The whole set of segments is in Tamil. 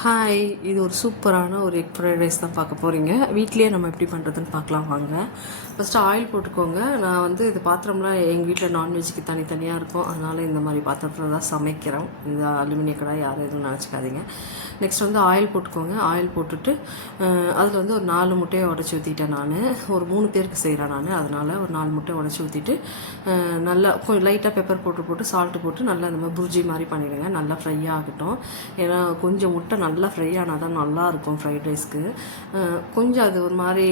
ஹாய், இது ஒரு சூப்பரான ஒரு எக் ஃப்ரைட் ரைஸ் தான் பார்க்க போகிறீங்க. வீட்லேயே நம்ம எப்படி பண்ணுறதுன்னு பார்க்கலாம் வாங்க. ஃபஸ்ட்டு ஆயில் போட்டுக்கோங்க. நான் வந்து இது பாத்திரம்லாம் எங்கள் வீட்டில் நான்வெஜ்ஜுக்கு தனித்தனியாக இருக்கும், அதனால் இந்த மாதிரி பாத்திரத்தில் தான் சமைக்கிறோம். இந்த அலுமினிய கடாய் யாரும் எதுவும் நினச்சிக்காதீங்க. நெக்ஸ்ட் வந்து ஆயில் போட்டுக்கோங்க. ஆயில் போட்டுட்டு அதில் வந்து ஒரு 4 முட்டையை உடச்சி ஊற்றிட்டேன். நான் ஒரு 3 பேருக்கு செய்கிறேன் நான், அதனால் ஒரு 4 முட்டையை உடச்சி ஊற்றிட்டு நல்லா கொஞ்சம் லைட்டாக பெப்பர் போட்டு சால்ட்டு போட்டு நல்லா இந்த மாதிரி புர்ஜி மாதிரி பண்ணிவிடுங்க. நல்லா ஃப்ரை ஆகட்டும். ஏன்னா கொஞ்சம் முட்டை நல்லா ஃப்ரை ஆனால் தான் நல்லாயிருக்கும் ஃப்ரைட் ரைஸ்க்கு. கொஞ்சம் அது ஒரு மாதிரி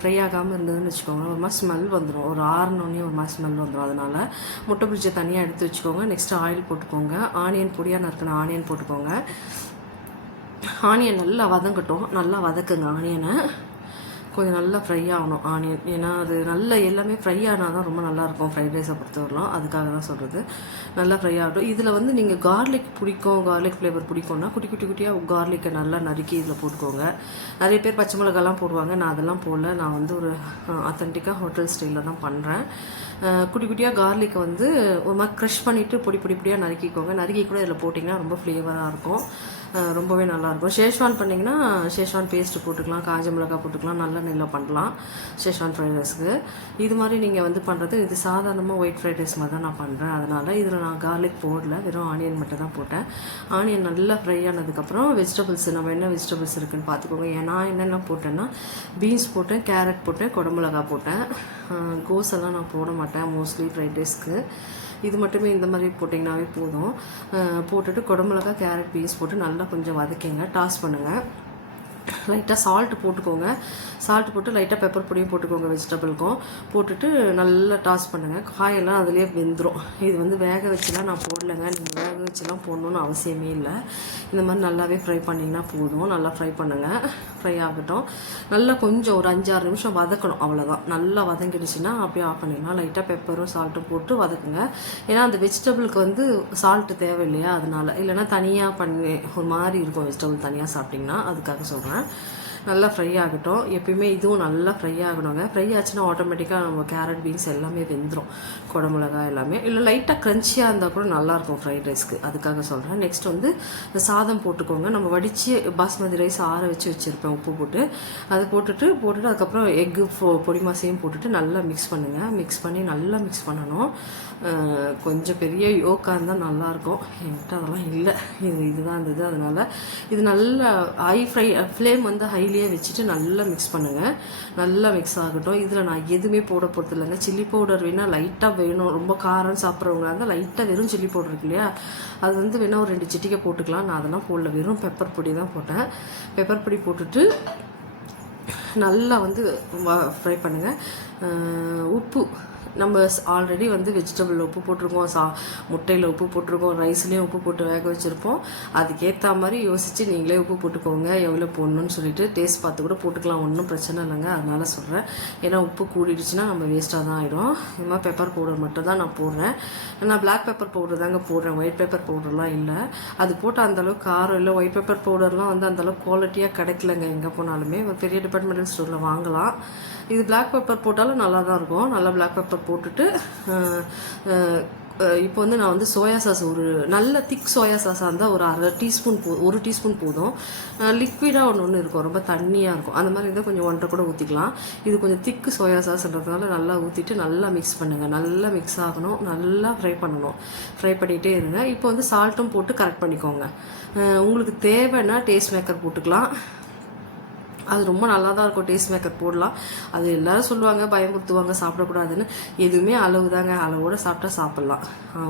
ஃப்ரை ஆகாமல் இருந்ததுன்னு வச்சுக்கோங்க, ஒரு மாதிரி ஸ்மெல் வந்துடும். ஒரு ஆறுனோடனே ஒரு மாதிரி ஸ்மெல் வந்துடும். அதனால் முட்டை பிடிச்ச தனியாக எடுத்து வச்சுக்கோங்க. நெக்ஸ்ட்டு ஆயில் போட்டுக்கோங்க. ஆனியன் பொடியாக நறுக்கின ஆனியன் போட்டுக்கோங்க. ஆனியன் நல்லா வதங்கட்டும். நல்லா வதக்குங்க ஆனியனை. கொஞ்சம் நல்லா ஃப்ரை ஆகணும் ஆனியன். ஏன்னா அது நல்லா எல்லாமே ஃப்ரை ஆனால் தான் ரொம்ப நல்லாயிருக்கும் ஃப்ரைட் ரைஸை பொறுத்தவரைலாம். அதுக்காக தான் சொல்கிறது. நல்லா ஃப்ரை ஆகட்டும். இதில் வந்து நீங்கள் கார்லிக் பிடிக்கும், கார்லிக் ஃப்ளேவர் பிடிக்கும்னா குட்டியாக கார்லிக்கை நல்லா நறுக்கி இதில் போட்டுக்கோங்க. நிறைய பேர் பச்சை மிளகாலாம் போடுவாங்க. நான் அதெல்லாம் போடல. நான் வந்து ஒரு அத்தன்டிக்காக ஹோட்டல் ஸ்டைலில் தான் பண்ணுறேன். குட்டியாக கார்லிக்கை வந்து ஒரு மாதிரி க்ரஷ் பண்ணிவிட்டு பொடியாக நறுக்கிக்கோங்க. நறுக்கி கூட இதில் போட்டிங்கன்னா ரொம்ப ஃப்ளேவராக இருக்கும், ரொம்பவே நல்லாயிருக்கும். ஷேஷ்வான் பண்ணிங்கன்னா ஷேஷ்வான் பேஸ்ட்டு போட்டுக்கலாம், காஞ்ச மிளகாய் போட்டுக்கலாம், நல்ல நெல்லில் பண்ணலாம் ஷேஷ்வான் ஃப்ரைட் ரைஸ்க்கு. இது மாதிரி நீங்கள் வந்து பண்ணுறது இது சாதாரணமாக ஒயிட் ஃப்ரைட் ரைஸ் மாதிரி தான் நான் பண்ணுறேன். அதனால் இதில் நான் கார்லிக் போடல, வெறும் ஆனியன் மட்டும் தான் போட்டேன். ஆனியன் நல்லா ஃப்ரை ஆனதுக்கப்புறம் வெஜிடபிள்ஸ் நம்ம என்ன வெஜிடபிள்ஸ் இருக்குதுன்னு பார்த்துக்கோங்க. நான் என்னென்ன போட்டேன்னா பீன்ஸ் போட்டேன், கேரட் போட்டேன், குடமிளகா போட்டேன். கோஸெல்லாம் நான் போட மாட்டேன் மோஸ்ட்லி ஃப்ரைட் ரைஸ்க்கு. இது மட்டுமே இந்த மாதிரி போட்டிங்கனாவே போதும். போட்டுட்டு குடமிளகா, கேரட், பீன்ஸ் போட்டு நல்லா கொஞ்சம் வதக்கிங்க. டாஸ் பண்ணுங்கள். லைட்டாக சால்ட்டு போட்டுக்கோங்க. சால்ட்டு போட்டு லைட்டாக பெப்பர் பொடியும் போட்டுக்கோங்க வெஜிடபிள்க்கும். போட்டுட்டு நல்லா டாஸ் பண்ணுங்கள். காயெல்லாம் அதிலே வெந்துடும். இது வந்து வேக வச்சுலாம் நான் போடலைங்க. நீங்கள் வேக வச்சுலாம் போடணுன்னு அவசியமே இல்லை. இந்த மாதிரி நல்லாவே ஃப்ரை பண்ணிங்கன்னா போதும். நல்லா ஃப்ரை பண்ணுங்கள். ஃப்ரை ஆகட்டும். நல்லா கொஞ்சம் ஒரு 5-6 நிமிஷம் வதக்கணும், அவ்வளோதான். நல்லா வதங்கிடுச்சுன்னா அப்படியே ஆஃப் பண்ணிடலாம். லைட்டாக பெப்பரும் சால்ட்டும் போட்டு வதக்குங்க. ஏன்னா அந்த வெஜிடபிளுக்கு வந்து சால்ட்டு தேவை இல்லையா, அதனால். இல்லைனா தனியாக பண்ணி ஒரு மாதிரி இருக்கும் வெஜிடபிள் தனியாக சாப்பிட்டிங்கன்னா, அதுக்காக சொல்கிறேன். நல்லா ஃப்ரை ஆகட்டும். எப்பயுமே இதுவும் நல்லா ஃப்ரை ஆகணுங்க. ஃப்ரை ஆச்சுன்னா ஆட்டோமேட்டிக்காக நம்ம கேரட், பீன்ஸ் எல்லாமே வெந்துடும், குடமிளகா எல்லாமே. இல்லை லைட்டாக க்ரன்ச்சியாக இருந்தால் கூட நல்லாயிருக்கும் ஃப்ரைட் ரைஸ்க்கு, அதுக்காக சொல்கிறேன். நெக்ஸ்ட் வந்து இந்த சாதம் போட்டுக்கோங்க. நம்ம வடித்து பாஸ்மதி ரைஸ் ஆற வச்சுருப்பேன் உப்பு போட்டு. அதை போட்டுட்டு அதுக்கப்புறம் எக்கு பொடி மாசையும் போட்டுட்டு நல்லா மிக்ஸ் பண்ணுங்கள். மிக்ஸ் பண்ணி நல்லா மிக்ஸ் பண்ணணும். கொஞ்சம் பெரிய யோக்காக இருந்தால் நல்லாயிருக்கும். என்கிட்ட அதெல்லாம் இல்லை, இதுதான் இருந்தது. அதனால் இது நல்லா ஃப்ளேம் வந்து ஹைலியே வச்சுட்டு நல்லா மிக்ஸ் பண்ணுங்கள். நல்லா மிக்ஸ் ஆகட்டும். இதில் நான் எதுவுமே போட போகிறது இல்லைங்க. சில்லி பவுடர் வேணால் லைட்டாக வேணும். ரொம்ப காரம் சாப்பிட்றவங்க இருந்தால் லைட்டாக வெறும் சில்லி பவுடர் இருக்கு இல்லையா, அது வந்து வேணால் ஒரு 2 சிட்டிக்கை போட்டுக்கலாம். நான் அதெல்லாம் போடல, வெறும் பெப்பர் பொடி தான் போட்டேன். பெப்பர் பொடி போட்டுட்டு நல்லா வந்து ஃப்ரை பண்ணுங்கள். உப்பு நம்ம ஆல்ரெடி வந்து வெஜிடபிள் உப்பு போட்டிருக்கோம், முட்டையில் உப்பு போட்டிருக்கோம், ரைஸ்லேயும் உப்பு போட்டு வேக வச்சுருப்போம். அதுக்கேற்ற மாதிரி யோசித்து நீங்களே உப்பு போட்டுக்கோங்க, எவ்வளோ போடணும்னு சொல்லிட்டு. டேஸ்ட் பார்த்து கூட போட்டுக்கலாம், ஒன்றும் பிரச்சனை இல்லைங்க. அதனால் சொல்கிறேன். ஏன்னா உப்பு கூடிடுச்சுன்னா நம்ம வேஸ்ட்டாக தான் ஆகிடும். இது மாதிரி பெப்பர் பவுடர் மட்டும் தான் நான் போடுறேன். நான் பிளாக் பெப்பர் பவுடர் தாங்க போடுறேன், ஒயிட் பெப்பர் பவுடர்லாம் இல்லை. அது போட்டால் அந்தளவுக்கு காரம் இல்லை. ஒயிட் பெப்பர் பவுடர்லாம் வந்து அந்தளவுக்கு குவாலிட்டியாக கிடைக்கலங்க. எங்கே போனாலுமே பெரிய டிபார்ட்மெண்டல் ஸ்டோரில் வாங்கலாம். இது பிளாக் பெப்பர் போட்டாலும் நல்லா தான் இருக்கும். நல்லா பிளாக் பெப்பர் போட்டுட்டு இப்போ வந்து நான் வந்து சோயா சாஸ், ஒரு நல்ல திக் சோயா சாஸாக இருந்தால் ஒரு 1/2 டீஸ்பூன் 1 டீஸ்பூன் போதும். லிக்விடாக ஒன்று இருக்கும், ரொம்ப தண்ணியாக இருக்கும். அந்த மாதிரி இருந்தால் கொஞ்சம் 1.5 கூட ஊற்றிக்கலாம். இது கொஞ்சம் திக்கு சோயா சாஸ்ன்றதுனால நல்லா ஊற்றிட்டு நல்லா மிக்ஸ் பண்ணுங்கள். நல்லா மிக்ஸ் ஆகணும். நல்லா ஃப்ரை பண்ணணும். ஃப்ரை பண்ணிகிட்டே இருங்க. இப்போ வந்து சால்ட்டும் போட்டு கரெக்ட் பண்ணிக்கோங்க. உங்களுக்கு தேவைன்னா டேஸ்ட் மேக்கர் போட்டுக்கலாம். அது ரொம்ப நல்லா தான் இருக்கும். டேஸ்ட் மேக்கர் போடலாம். அது எல்லோரும் சொல்லுவாங்க, பயமுறுத்துவாங்க சாப்பிடக்கூடாதுன்னு. எதுவுமே அளவு தாங்க. அளவோடு சாப்பிட்டா சாப்பிட்லாம்.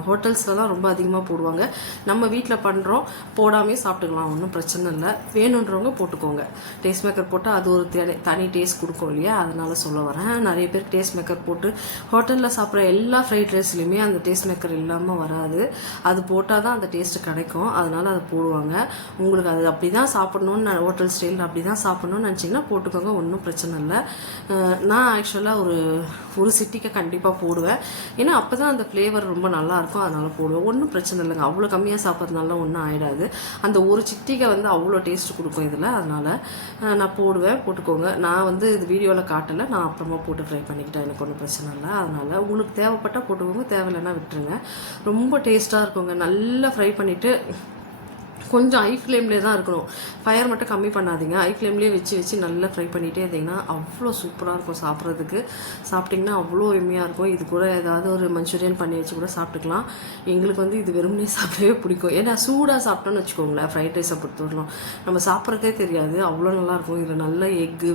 ஹோட்டல்ஸ்லாம் ரொம்ப அதிகமாக போடுவாங்க. நம்ம வீட்டில் பண்ணுறோம், போடாமே சாப்பிட்டுக்கலாம், ஒன்றும் பிரச்சனை இல்லை. வேணுன்றவங்க போட்டுக்கோங்க. டேஸ்ட் மேக்கர் போட்டால் அது ஒரு தனி டேஸ்ட் கொடுக்கும் இல்லையா, அதனால சொல்ல வரேன். நிறைய பேர் டேஸ்ட் மேக்கர் போட்டு ஹோட்டலில் சாப்பிட்ற எல்லா ஃப்ரைட் ரைஸ்லையுமே அந்த டேஸ்ட் மேக்கர் இல்லாமல் வராது. அது போட்டால் தான் அந்த டேஸ்ட்டு கிடைக்கும், அதனால் அதை போடுவாங்க. உங்களுக்கு அது அப்படி தான் சாப்பிட்ணுன்னு, ஹோட்டல் ஸ்டைலில் அப்படி தான் சாப்பிட்ணுன்னு நினச்சிங்கன்னா போட்டுக்கோங்க, ஒன்றும் பிரச்சனை இல்லை. நான் ஆக்சுவலாக ஒரு சிட்டிக்கை கண்டிப்பாக போடுவேன். ஏன்னா அப்போ தான் அந்த ஃப்ளேவர் ரொம்ப நல்லாயிருக்கும், அதனால் போடுவேன். ஒன்றும் பிரச்சனை இல்லைங்க. அவ்வளோ கம்மியாக சாப்பிட்றதுனால ஒன்றும் ஆகிடாது. அந்த ஒரு சிட்டிக்கை வந்து அவ்வளோ டேஸ்ட் கொடுக்கும் இதில், அதனால் நான் போடுவேன். போட்டுக்கோங்க. நான் வந்து இது வீடியோவில் காட்டலை, நான் அப்புறமா போட்டு ஃப்ரை பண்ணிக்கிட்டேன், எனக்கு ஒன்றும் பிரச்சனை இல்லை. அதனால் உங்களுக்கு தேவைப்பட்டால் போட்டுக்கோங்க, தேவையில்லைன்னா விட்டுருங்க. ரொம்ப டேஸ்ட்டாக இருக்குங்க. நல்லா ஃப்ரை பண்ணிவிட்டு கொஞ்சம் ஹை ஃப்ளேம்லேயே தான் இருக்கணும். ஃபயர் மட்டும் கம்மி பண்ணாதீங்க. ஹை ஃப்ளேம்லேயே வச்சு நல்லா ஃப்ரை பண்ணிகிட்டே இருந்தீங்கன்னா அவ்வளோ சூப்பராக இருக்கும் சாப்பிட்றதுக்கு. சாப்பிட்டிங்கன்னா அவ்வளோ எம்மியாக இருக்கும். இது கூட ஏதாவது ஒரு மஞ்சூரியன் பண்ணி வச்சு கூட சாப்பிட்டுக்கலாம். எங்களுக்கு வந்து இது வெறுமனே சாப்பிடவே பிடிக்கும். ஏன்னா சூடாக சாப்பிட்டோன்னு வச்சுக்கோங்களேன், ஃப்ரைட் ரைஸை பொறுத்தவரைக்கும் நம்ம சாப்பிட்றதே தெரியாது, அவ்வளோ நல்லாயிருக்கும். இதில் நல்ல எக்கு